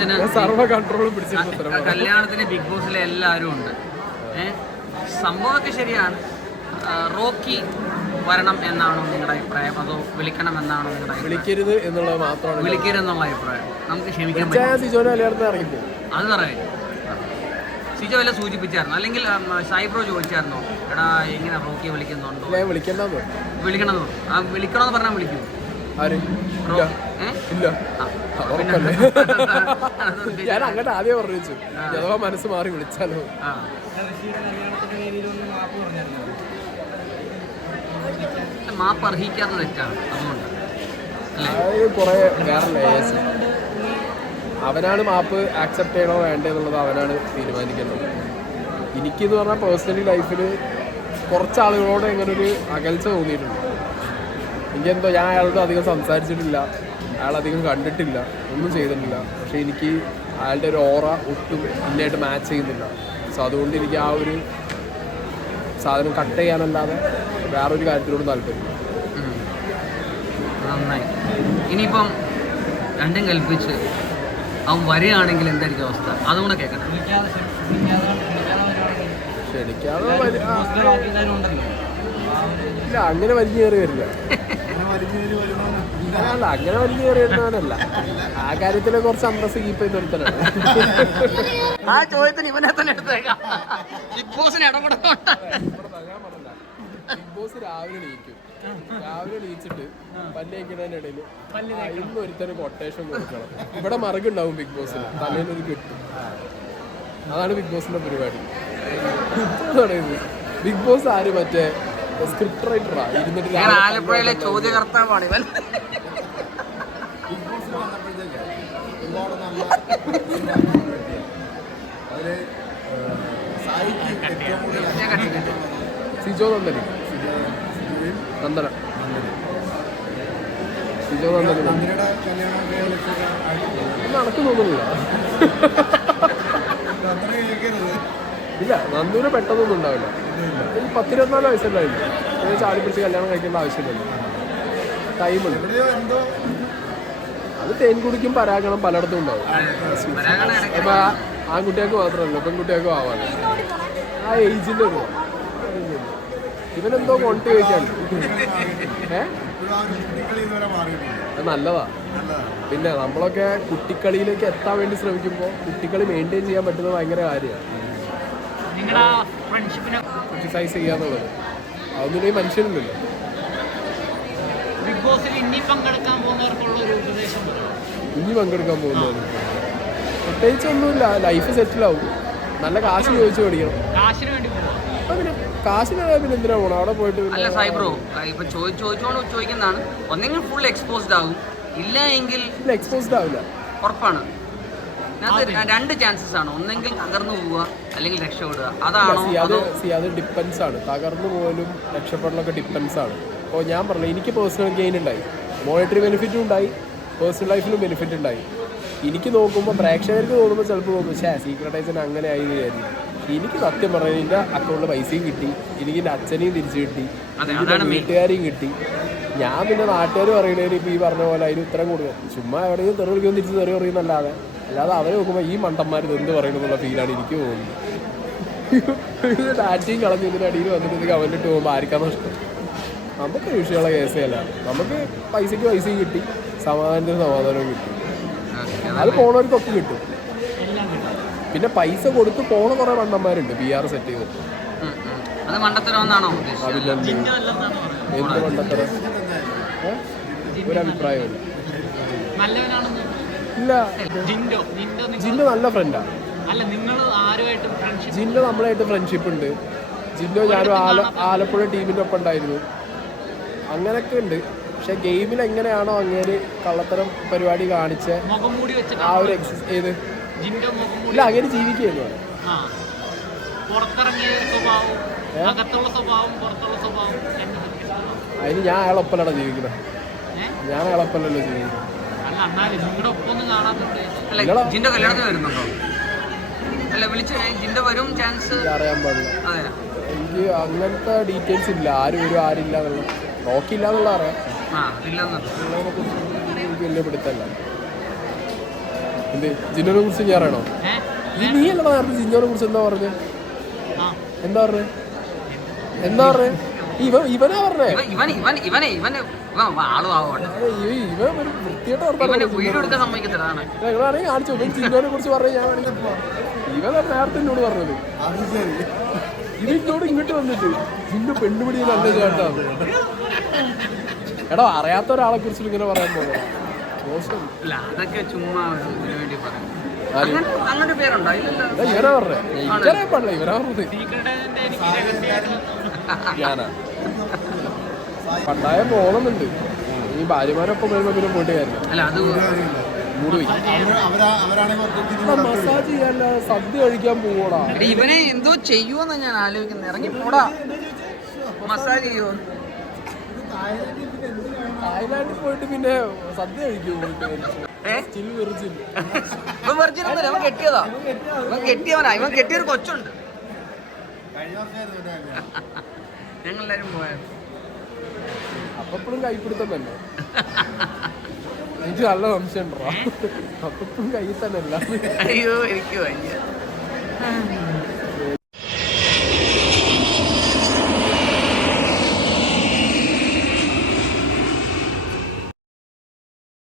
കല്യാണത്തിന് സർവ കൺട്രോളും കല്യാണത്തിന് ബിഗ് ബോസിലെ എല്ലാവരും ഉണ്ട്. സംഭവമൊക്കെ ശരിയാണ്. റോക്കി വരണം എന്നാണോ നിങ്ങളുടെ അഭിപ്രായം? അതോ വിളിക്കണം എന്നാണോ നിങ്ങളുടെ വിളിക്കരുത് എന്നുള്ളത് മാത്രമാണ് വിളിക്കരുതെന്നുള്ള അഭിപ്രായം. നമുക്ക് ക്ഷമിക്കാൻ ഇറങ്ങിപ്പോ അത് പറയാം. സിജോ വല്ല സൂചിപ്പിച്ചായിരുന്നു? അല്ലെങ്കിൽ സൈബ്രോ ചോദിച്ചായിരുന്നോ? എടാ എങ്ങനെ റോക്കി വിളിക്കുന്നുണ്ടോ. വിളിക്കണമെന്ന്. ആ വിളിക്കണമെന്ന് പറഞ്ഞാൽ വിളിക്കൂ. ആര്? ഇല്ല. ഇല്ല. ഉറപ്പല്ലേ? ഞാൻ അങ്ങോട്ട് ആദ്യം പറഞ്ഞു വെച്ചു അഥവാ മനസ്സ് മാറി വിളിച്ചാലോ? മാപ്പ് അർഹിക്കാത്ത തെറ്റാണ്. അതുകൊണ്ട്. അല്ലേ? അതായത് കുറെ വേറെ ലേയേഴ്സ് അവനാണ് മാപ്പ് ആക്സെപ്റ്റ് ചെയ്യണോ വേണ്ടേ എന്നുള്ളത് അവനാണ് തീരുമാനിക്കുന്നത്. എനിക്കെന്ന് പറഞ്ഞാൽ പേഴ്സണലി ലൈഫിൽ കുറച്ച് ആളുകളോട് ഇങ്ങനെ ഒരു അകൽച്ച തോന്നിയിട്ടുണ്ട്. എനിക്കെന്തോ ഞാൻ അയാളോട് അധികം സംസാരിച്ചിട്ടില്ല. അയാളധികം കണ്ടിട്ടില്ല. ഒന്നും ചെയ്തിട്ടില്ല. പക്ഷെ എനിക്ക് അയാളുടെ ഒരു ഓറ ഒട്ടും ഇല്ലായിട്ട് മാച്ച് ചെയ്യുന്നില്ല. സോ അതുകൊണ്ട് എനിക്ക് ആ ഒരു സാധനം കട്ട് ചെയ്യാനല്ലാതെ വേറൊരു കാര്യത്തിനോട് താല്പര്യമില്ല. നന്നായി. ഇനിയിപ്പം രണ്ടും കൽപ്പിച്ച് അവൻ വരികയാണെങ്കിൽ എന്തായിരിക്കും അവസ്ഥ? അതും കൂടെ കേൾക്കണം ക്ഷണിക്കാതെ ഇല്ല അങ്ങനെ വലിഞ്ഞു കയറി വരില്ല. അല്ല അങ്ങനെ വലിഞ്ഞു കയറിയിരുന്നവനല്ല ആ കാര്യത്തിൽ കുറച്ച് അന്തസ് കീപ്പ് ചെയ്ത് ആ ചോദ്യത്തിന് ഇവനെ തന്നെ എടുത്തേക്കാം. ബിഗ് ബോസിന് ബിഗ് ബോസ് രാവിലെ എണീക്കും. രാവിലെ എണീച്ചിട്ട് പല്ല് കഴിക്കുന്നതിനിടയിൽ ഇന്ന് ഒരുത്തന് കൊട്ടേഷൻ കൊടുക്കണം. ഇവിടെ മറുകുണ്ടാവും ബിഗ് ബോസിന് തലേന്നൊരു കിട്ടും. അതാണ് ബിഗ് ബോസിന്റെ പരിപാടി. ബിഗ് ബോസ് ആര് മറ്റേ സ്ക്രിപ്റ്റ് റൈറ്ററാ ഇരുന്നിട്ട് ഞാൻ ആലപ്പുഴയിലെ ചോദ്യകർത്താവാണ് ഇവൻ. സിജോ നന്ദനി. നന്ദന. സിജോ നന്ദനി. നടക്കും തോന്നുന്നില്ല. ഇല്ല നന്ദൂര് പെട്ടെന്നൊന്നും ഉണ്ടാവില്ല. ഈ പത്തിരുപത്തിനാല് വയസ്സല്ലായിരുന്നു ഇനി ചാടി പിടിച്ച് കല്യാണം കഴിക്കേണ്ട ആവശ്യമില്ലല്ലോ. ടൈമുണ്ട്. അത് തേൻ കുടിക്കും പരാഗണം പലയിടത്തും ഉണ്ടാവും. ആ- ആൺകുട്ടികൾക്ക് മാത്രമല്ല പെൺകുട്ടികൾക്കും ആവാൻ ആ ഏജിന്റെ ഒരു ഇവനെന്തോ കൊണ്ടു കഴിക്കാൻ അത് നല്ലതാ. പിന്നെ നമ്മളൊക്കെ കുട്ടിക്കളിയിലേക്ക് എത്താൻ വേണ്ടി ശ്രമിക്കുമ്പോൾ കുട്ടിക്കളി മെയിന്റെയിൻ ചെയ്യാൻ പറ്റുന്നത് ഭയങ്കര കാര്യമാണ്. എക്സസൈസ് ചെയ്യാന്നുള്ളത്. അതൊന്നും ഈ മനുഷ്യനില്ലല്ലോ. ബിഗ് ബോസിൽ ഇനി പങ്കെടുക്കാൻ പോകുന്നവർക്കുള്ള ഒരു ഉപദേശം ഇനി പങ്കെടുക്കാൻ പോകുന്നത് പ്രത്യേകിച്ച് ഒന്നുമില്ല. ലൈഫ് സെറ്റിലാവും നല്ല കാശ് ചോദിച്ചു പഠിക്കണം. കാശിന് വേണ്ടി പിന്നെ കാശിന് പിന്നെ എന്തിനാ പോകണം അവിടെ പോയിട്ട് അല്ല സൈബ്രോ ഇപ്പൊ ചോദിച്ചു ചോദിച്ചോണ്ട് ചോദിക്കുന്നതാണ്. ഒന്നെങ്കിൽ ഫുൾ എക്സ്പോസ്ഡ് ആകും ഇല്ല എങ്കിൽ എക്സ്പോസ്ഡ് ആവില്ല. ഉറപ്പാണ്. ഇതിനകത്ത് രണ്ട് ചാൻസസ് ആണ്. ഒന്നെങ്കിൽ തകർന്നു പോവുക അല്ലെങ്കിൽ രക്ഷപ്പെടുക. അതാണോ അത് അത് ഡിപ്പെൻസ് ആണ്. തകർന്നു പോലും രക്ഷപ്പെടലൊക്കെ ഡിപ്പെൻസ് ആണ്. അപ്പോൾ ഞാൻ പറഞ്ഞു എനിക്ക് പേഴ്സണൽ ഗെയിൻ ഉണ്ടായി. മോണിറ്ററി ബെനിഫിറ്റും ഉണ്ടായി. പേഴ്സണൽ ലൈഫിലും ബെനിഫിറ്റ് ഉണ്ടായി. എനിക്ക് നോക്കുമ്പോൾ പ്രേക്ഷകർക്ക് തോന്നുമ്പോൾ ചിലപ്പോൾ തോന്നും ഷേ സീക്രട്ടൈസിന് അങ്ങനെ ആയി വിചാരിക്കും. എനിക്ക് സത്യം പറഞ്ഞാൽ എന്റെ അക്കൗണ്ടിൽ പൈസയും കിട്ടി. എനിക്ക് എന്റെ അച്ഛനെയും തിരിച്ചു കിട്ടി. എന്റെ വീട്ടുകാരെയും കിട്ടി. ഞാൻ പിന്നെ നാട്ടുകാർ പറയുന്നതിന് ഇപ്പോൾ ഈ പറഞ്ഞ പോലെ അതിന് ഉത്തരം കൊടുക്കുക ചുമ്മാ എവിടെയും തെറി വിളിക്കുമ്പോൾ തിരിച്ച് തെറി പറയുന്നല്ലാതെ അല്ലാതെ അവരെ നോക്കുമ്പോൾ ഈ മണ്ടന്മാർ ഇത് എന്ത് പറയണമെന്നുള്ള ഫീലാണ് എനിക്ക് തോന്നുന്നത്. ഇത് ഡാറ്റയും കളഞ്ഞ് ഇതിന്റെ അടിയിൽ വന്നിട്ട് കമന്റിട്ട് പോകുമ്പോൾ ആർക്കാണ് നഷ്ടം നമുക്ക് വിഷയമുള്ള കേസേ അല്ല. നമുക്ക് പൈസയ്ക്ക് പൈസയും കിട്ടി സമാധാനത്തിന് സമാധാനവും കിട്ടി. അത്. പോണവർക്കൊക്കെ കിട്ടും. പിന്നെ പൈസ കൊടുത്ത് പോണ കുറേ മണ്ടന്മാരുണ്ട് ബി ആർ സെറ്റ് ചെയ്ത്. എന്ത് മണ്ടത്തരം? നല്ലവനാണെന്ന് ഇല്ല. ജിൻഡോ ജിൻഡോ നല്ല ഫ്രണ്ടാണ് അല്ല നിങ്ങൾ ആരുമായിട്ടും ഫ്രണ്ട്ഷിപ്പ് നമ്മളായിട്ട് ഫ്രണ്ട്ഷിപ്പ് ഉണ്ട്. ജിൻഡോ ഞാനും ആല ആലപ്പുഴ ടീമിന്റെ ഒപ്പം ഉണ്ടായിരുന്നു. അങ്ങനെയൊക്കെ ഉണ്ട്. പക്ഷെ ഗെയിമിൽ എങ്ങനെയാണോ അങ്ങേര് കള്ളത്തരം പരിപാടി കാണിച്ച മുഖം മൂടി വെച്ചിട്ട് ആ ഒരു എക്സസ് ഏത്? ജിൻഡോ മുഖം മൂടി ഇല്ല അങ്ങനെ ജീവിക്കുന്നു ആ. പുറത്തിറങ്ങിയ സ്വഭാവം അകത്തുള്ള സ്വഭാവം പുറത്തുള്ള സ്വഭാവം അതിന് ഞാൻ അയാളൊപ്പലാണ് ജീവിക്കുന്നത്. ഞാൻ അയാളൊപ്പല്ലല്ലോ ജീവിക്കുന്നത്. എന്നാലും നിങ്ങളുടെ ഒപ്പം ഒന്നും കാണാത്തുണ്ട് അല്ല ജിന്റെ കല്യാണത്തിന് വരുന്നുണ്ടോ? അല്ല വിളിച്ച് ജിന്റെ വരും ചാൻസ്? അറിയാൻ പാടില്ല. അതെ. എനിക്ക് അങ്ങനത്തെ ഡീറ്റെയിൽസ് ഇല്ല. ആരും വരും ആരില്ല എന്നുള്ള നോക്കിയില്ല എന്നുള്ള അറിയാം. ആ അതില്ലെന്ന് ഉള്ളതിനെ കുറിച്ച് എനിക്ക് വലിയ പിടുത്തല്ല എന്ത്? ജിന്നോനെ കുറിച്ച് ഞാൻ അറിയണോ? നീ അല്ല നേരത്തെ ജിന്നോനെ കുറിച്ച് എന്താ പറഞ്ഞത് ആ. എന്താ പറഞ്ഞേ? എന്താ പറഞ്ഞേ? ഇവ ഇവനാ പറഞ്ഞേ ഇവൻ ഇവൻ ഇവൻ ഇവനെ ഇവന് ഇവൻ ആളും ആവട്ടെ. ഒരു വൃത്തിയായിട്ട് ഞങ്ങളാണെങ്കിൽ കാണിച്ചു. ഇവൻ കുറിച്ച്. ഇവൻ നേരത്തെ എന്നോട് പറഞ്ഞത്. ഇത് ഇങ്ങോട്ട് വന്നിട്ട് നല്ല എടാ അറിയാത്ത ഒരാളെ കുറിച്ച് ഇങ്ങനെ പറയാൻ പോകണം മോശം. അതൊക്കെ ചുമ്മാ വേണ്ടി പറയാം? അങ്ങനെ പേരുണ്ടോ? ഇവനാ പറഞ്ഞേ ഇവനാ പറഞ്ഞത് ഞാനാ. പണ്ടായ പോകണമെന്നുണ്ട്. ഈ ഭാര്യമാരൊപ്പം വരുമ്പോ പിന്നെ പോയിട്ട് കാര്യമില്ല. അല്ല അത് മസാജ് ചെയ്യാല്ല സദ്യ കഴിക്കാൻ പോവോടാ. ഇവനെ എന്തോ ചെയ്യുമെന്ന് ഞാൻ ആലോചിക്കുന്നത് ഇറങ്ങി പോടാ. മസാജ് ചെയ്യുമോ തായ്ലാൻഡിൽ പോയിട്ട് പിന്നെ സദ്യ കഴിക്കും ഇവൻ വെർജിൻ ഒന്നുമില്ല ഇവൻ കെട്ടിയതാ. ഇവൻ കെട്ടിയവനാ. ഇവൻ കെട്ടിയൊരു കൊച്ചുണ്ട്. ഞങ്ങളെല്ലാരും പോയത് അപ്പൊ എപ്പോഴും കൈപ്പിടുത്തം തന്നെ എനിക്ക് നല്ല സംശയം ഉണ്ടോ അപ്പൊ കയ്യിൽ തന്നെ അയ്യോ എനിക്ക് വയ്യ.